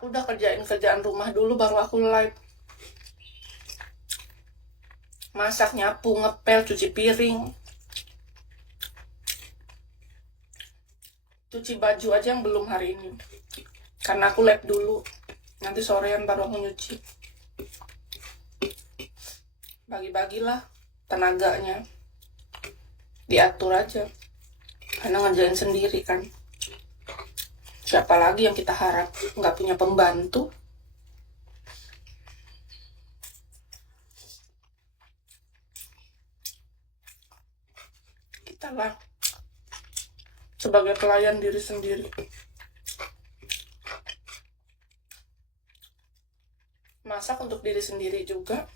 Aku udah kerjain kerjaan rumah dulu baru aku live. Masak, nyapu, ngepel, cuci piring. Cuci baju aja yang belum hari ini. Karena aku live dulu. Nanti sorean baru aku nyuci. Bagi-bagilah tenaganya. Diatur aja. Karena ngerjain sendiri kan. Siapa lagi yang kita harap nggak punya pembantu? Kita lah sebagai pelayan diri sendiri. Masak untuk diri sendiri juga.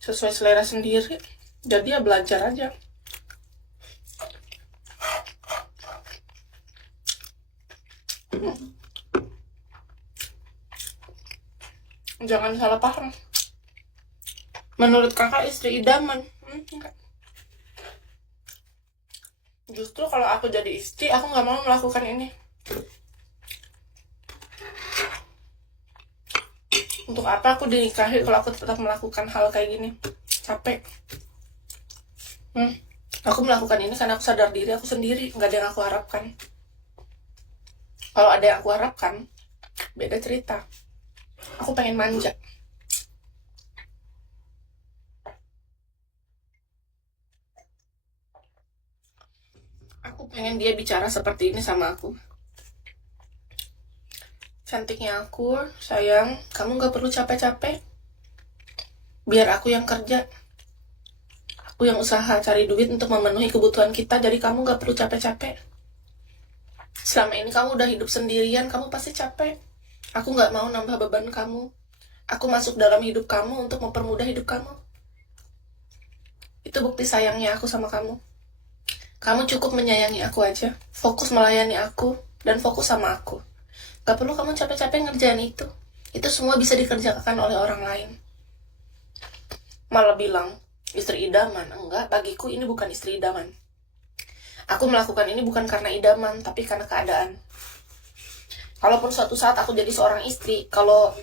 Sesuai selera sendiri. Jadi ya belajar aja. Jangan salah paham. Menurut kakak istri idaman. Enggak. Justru kalau aku jadi istri, aku nggak mau melakukan ini. Untuk apa aku dinikahi kalau aku tetap melakukan hal kayak gini? Capek. Aku melakukan ini karena aku sadar diri aku sendiri, nggak ada yang aku harapkan. Kalau ada yang aku harapkan, beda cerita. Aku pengen manja. Aku pengen dia bicara seperti ini sama aku. Cantiknya aku, sayang, kamu gak perlu capek-capek. Biar aku yang kerja. Aku yang usaha cari duit untuk memenuhi kebutuhan kita, jadi kamu gak perlu capek-capek. Selama ini kamu udah hidup sendirian, kamu pasti capek. Aku gak mau nambah beban kamu. Aku masuk dalam hidup kamu untuk mempermudah hidup kamu. Itu bukti sayangnya aku sama kamu. Kamu cukup menyayangi aku aja. Fokus melayani aku, dan fokus sama aku. Gak perlu kamu capek-capek ngerjain itu. Itu semua bisa dikerjakan oleh orang lain. Malah bilang, istri idaman. Enggak, bagiku ini bukan istri idaman. Aku melakukan ini bukan karena idaman, tapi karena keadaan. Kalaupun suatu saat aku jadi seorang istri, kalau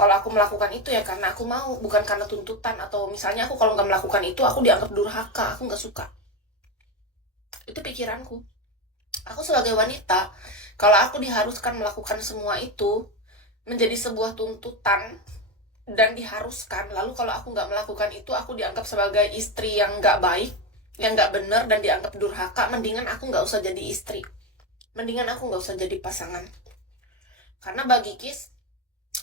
aku melakukan itu ya karena aku mau, bukan karena tuntutan. Atau misalnya aku kalau nggak melakukan itu, aku dianggap durhaka, aku nggak suka. Itu pikiranku. Aku sebagai wanita, kalau aku diharuskan melakukan semua itu, menjadi sebuah tuntutan, dan diharuskan, lalu kalau aku nggak melakukan itu, aku dianggap sebagai istri yang nggak baik, yang nggak benar, dan dianggap durhaka. Mendingan aku nggak usah jadi istri. Mendingan aku nggak usah jadi pasangan. Karena bagi Kis,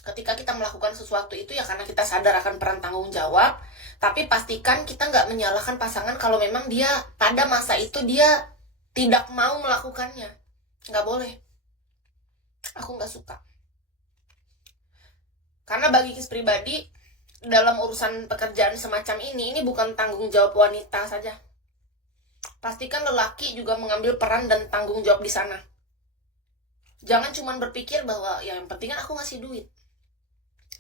ketika kita melakukan sesuatu itu ya karena kita sadar akan peran tanggung jawab, tapi pastikan kita nggak menyalahkan pasangan kalau memang dia pada masa itu dia tidak mau melakukannya. Nggak boleh. Aku nggak suka. Karena bagi Kis pribadi, dalam urusan pekerjaan semacam ini bukan tanggung jawab wanita saja. Pastikan lelaki juga mengambil peran dan tanggung jawab di sana. Jangan cuma berpikir bahwa ya yang penting kan aku ngasih duit.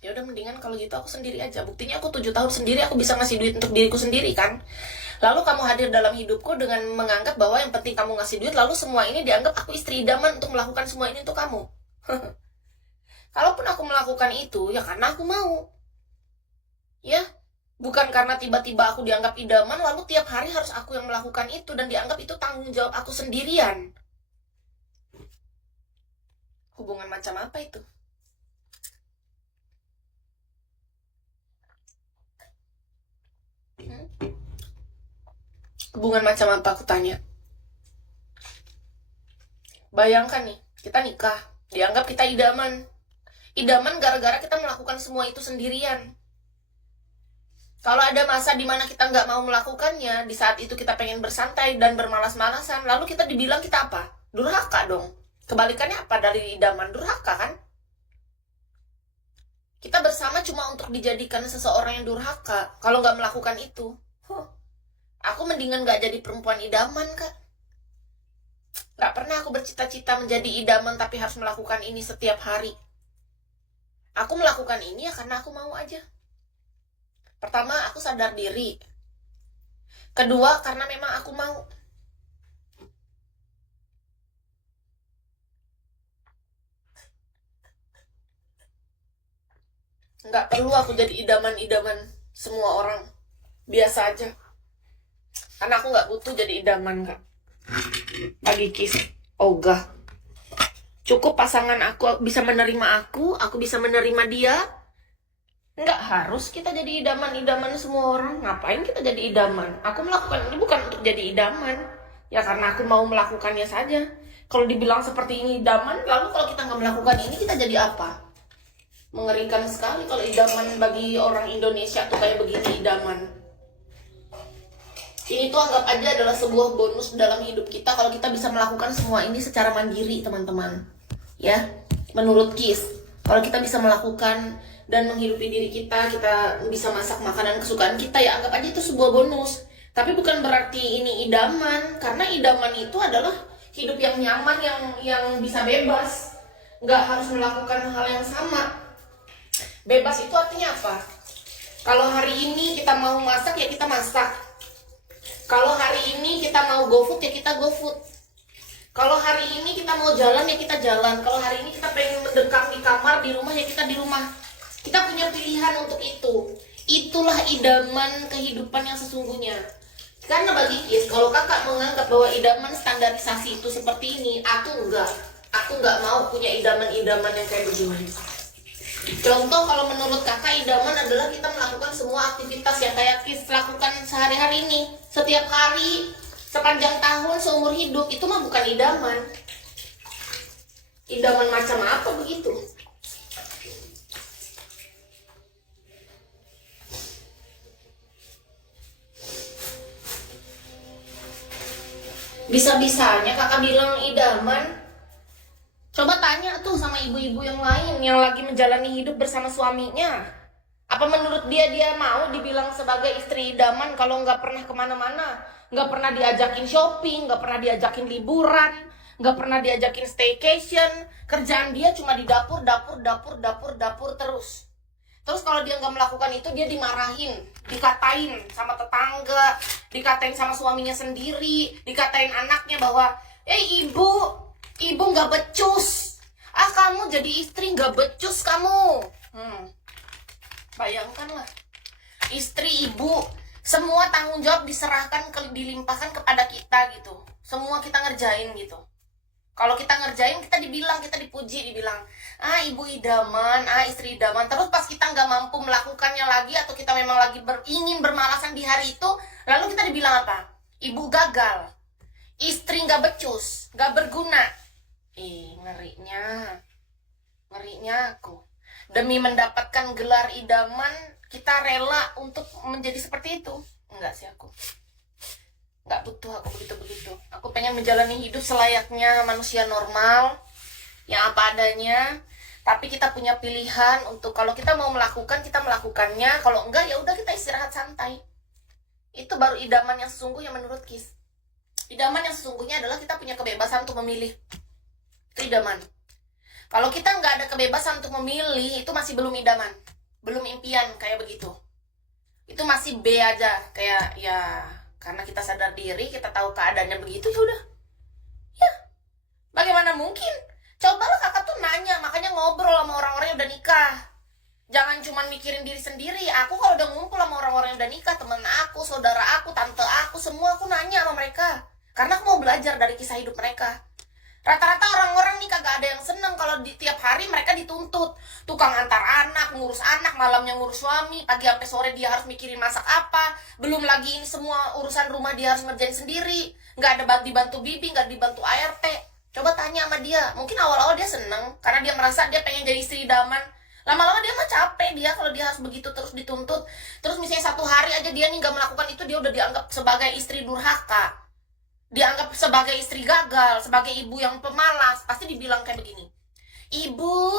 Ya udah mendingan kalau gitu aku sendiri aja. Buktinya aku 7 tahun sendiri aku bisa ngasih duit untuk diriku sendiri kan. Lalu kamu hadir dalam hidupku dengan menganggap bahwa yang penting kamu ngasih duit, lalu semua ini dianggap aku istri idaman untuk melakukan semua ini untuk kamu. Kalaupun aku melakukan itu ya karena aku mau. Ya, bukan karena tiba-tiba aku dianggap idaman lalu tiap hari harus aku yang melakukan itu dan dianggap itu tanggung jawab aku sendirian. Hubungan macam apa itu? Hubungan macam apa aku tanya? Bayangkan nih, kita nikah, dianggap kita idaman. Idaman gara-gara kita melakukan semua itu sendirian. Kalau ada masa dimana kita nggak mau melakukannya, di saat itu kita pengen bersantai dan bermalas-malasan, lalu kita dibilang kita apa? Durhaka dong. Kebalikannya apa dari idaman? Durhaka kan? Kita bersama cuma untuk dijadikan seseorang yang durhaka. Kalau nggak melakukan itu, aku mendingan nggak jadi perempuan idaman, Kak. Gak pernah aku bercita-cita menjadi idaman tapi harus melakukan ini setiap hari. Aku melakukan ini ya karena aku mau aja. Pertama, aku sadar diri. Kedua, karena memang aku mau. Nggak perlu aku jadi idaman-idaman semua orang. Biasa aja. Karena aku nggak butuh jadi idaman, Kak. Bagi Kis, ogah. Cukup pasangan aku bisa menerima aku bisa menerima dia. Nggak harus kita jadi idaman-idaman semua orang. Ngapain kita jadi idaman? Aku melakukan ini bukan untuk jadi idaman. Ya karena aku mau melakukannya saja. Kalau dibilang seperti ini idaman, lalu kalau kita nggak melakukan ini, kita jadi apa? Mengerikan sekali kalau idaman bagi orang Indonesia tuh kayak begini idaman. Ini tuh anggap aja adalah sebuah bonus dalam hidup kita kalau kita bisa melakukan semua ini secara mandiri, teman-teman. Ya, menurut Kis, kalau kita bisa melakukan dan menghidupi diri kita bisa masak makanan kesukaan kita, ya anggap aja itu sebuah bonus. Tapi bukan berarti ini idaman, karena idaman itu adalah hidup yang nyaman, yang bisa bebas. Nggak harus melakukan hal yang sama. Bebas itu artinya apa? Kalau hari ini kita mau masak, ya kita masak. Kalau hari ini kita mau GoFood, ya kita GoFood. Kalau hari ini kita mau jalan, ya kita jalan. Kalau hari ini kita pengen mendekam di kamar, di rumah, ya kita di rumah. Kita punya pilihan untuk itu. Itulah idaman kehidupan yang sesungguhnya. Karena bagi Kis, kalau kakak menganggap bahwa idaman standarisasi itu seperti ini, aku enggak. Aku enggak mau punya idaman-idaman yang kayak begini. Contoh, kalau menurut kakak idaman adalah kita melakukan semua aktivitas yang kayak Kis lakukan sehari-hari ini. Setiap hari, sepanjang tahun, seumur hidup, itu mah bukan idaman. Idaman macam apa begitu? Bisa-bisanya kakak bilang idaman. Coba tanya tuh sama ibu-ibu yang lain yang lagi menjalani hidup bersama suaminya. Apa menurut dia mau dibilang sebagai istri idaman kalau nggak pernah kemana-mana? Nggak pernah diajakin shopping, nggak pernah diajakin liburan, nggak pernah diajakin staycation. Kerjaan dia cuma di dapur terus. Terus kalau dia nggak melakukan itu, dia dimarahin, dikatain sama tetangga, dikatain sama suaminya sendiri, dikatain anaknya bahwa, ibu nggak becus. Kamu jadi istri nggak becus kamu. Bayangkanlah, istri, ibu, semua tanggung jawab diserahkan, dilimpahkan kepada kita gitu. Semua kita ngerjain gitu. Kalau kita ngerjain, kita dipuji, dibilang, ibu idaman, istri idaman. Terus pas kita nggak mampu melakukannya lagi, atau kita memang lagi ingin bermalasan di hari itu, lalu kita dibilang apa? Ibu gagal, istri nggak becus, nggak berguna. Ngerinya aku. Demi mendapatkan gelar idaman, kita rela untuk menjadi seperti itu. Enggak sih aku. Nggak butuh aku begitu-begitu. Aku pengen menjalani hidup selayaknya manusia normal, yang apa adanya. Tapi kita punya pilihan untuk kalau kita mau melakukan, kita melakukannya. Kalau enggak, ya udah kita istirahat santai. Itu baru idaman yang sesungguhnya menurut Kis. Idaman yang sesungguhnya adalah kita punya kebebasan untuk memilih. Itu idaman. Kalau kita nggak ada kebebasan untuk memilih, itu masih belum idaman. Belum impian kayak begitu. Itu masih B aja. Kayak ya, karena kita sadar diri, kita tahu keadaannya begitu, ya udah. Ya, bagaimana mungkin? Cobalah kakak tuh nanya, makanya ngobrol sama orang-orang yang udah nikah. Jangan cuma mikirin diri sendiri. Aku kalau udah ngumpul sama orang-orang yang udah nikah, temen aku, saudara aku, tante aku, semua aku nanya sama mereka. Karena aku mau belajar dari kisah hidup mereka. Rata-rata orang-orang nih kagak ada yang seneng kalau tiap hari mereka dituntut. Tukang antar anak, ngurus anak, malamnya ngurus suami, pagi sampai sore dia harus mikirin masak apa. Belum lagi ini semua urusan rumah dia harus ngerjain sendiri. Nggak ada dibantu bibi, nggak dibantu ART. Coba tanya sama dia. Mungkin awal-awal dia seneng karena dia merasa dia pengen jadi istri idaman. Lama-lama dia mah capek dia kalau dia harus begitu terus dituntut. Terus misalnya satu hari aja dia nih nggak melakukan itu, dia udah dianggap sebagai istri durhaka. Dianggap sebagai istri gagal, sebagai ibu yang pemalas. Pasti dibilang kayak begini, ibu,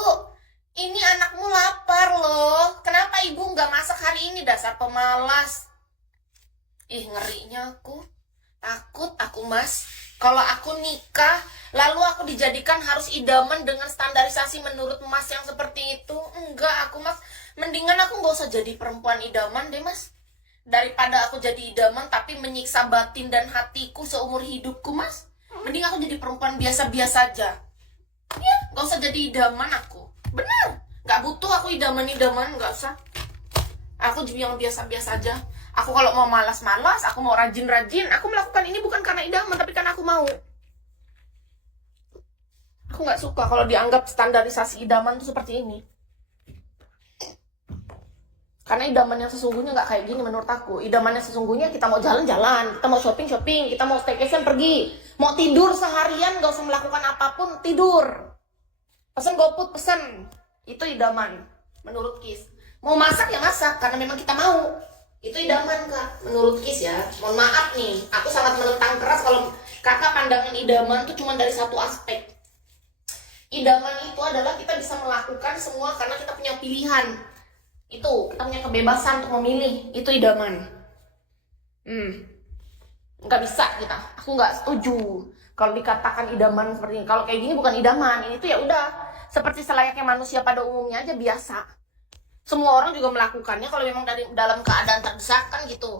ini anakmu lapar loh, kenapa ibu nggak masak hari ini, dasar pemalas. Ngerinya aku. Takut aku mas, kalau aku nikah lalu aku dijadikan harus idaman dengan standarisasi menurut mas yang seperti itu. Enggak aku mas, mendingan aku nggak usah jadi perempuan idaman deh mas. Daripada aku jadi idaman tapi menyiksa batin dan hatiku seumur hidupku mas, mending aku jadi perempuan biasa-biasa aja. Ya, gak usah jadi idaman aku. Benar, Nggak butuh aku idaman-idaman, nggak usah. Aku juga yang biasa-biasa aja. Aku kalau mau malas-malas, aku mau rajin-rajin, aku melakukan ini bukan karena idaman, tapi karena aku mau. Aku nggak suka kalau dianggap standarisasi idaman tuh seperti ini. Karena idaman yang sesungguhnya nggak kayak gini menurut aku. Idaman yang sesungguhnya kita mau jalan-jalan, kita mau shopping-shopping, kita mau staycation pergi. Mau tidur seharian, nggak usah melakukan apapun, tidur. Pesen GoFood, pesen. Itu idaman menurut Kis. Mau masak ya masak, karena memang kita mau. Itu idaman kak, menurut Kis ya. Mohon maaf nih, aku sangat menentang keras kalau kakak pandangan idaman tuh cuma dari satu aspek. Idaman itu adalah kita bisa melakukan semua karena kita punya pilihan. Itu, kita punya kebebasan untuk memilih. Itu idaman. Nggak bisa kita. Aku nggak setuju kalau dikatakan idaman seperti ini. Kalau kayak gini bukan idaman. Ini tuh ya udah seperti selayaknya manusia pada umumnya aja, biasa. Semua orang juga melakukannya kalau memang dalam keadaan terdesak kan gitu.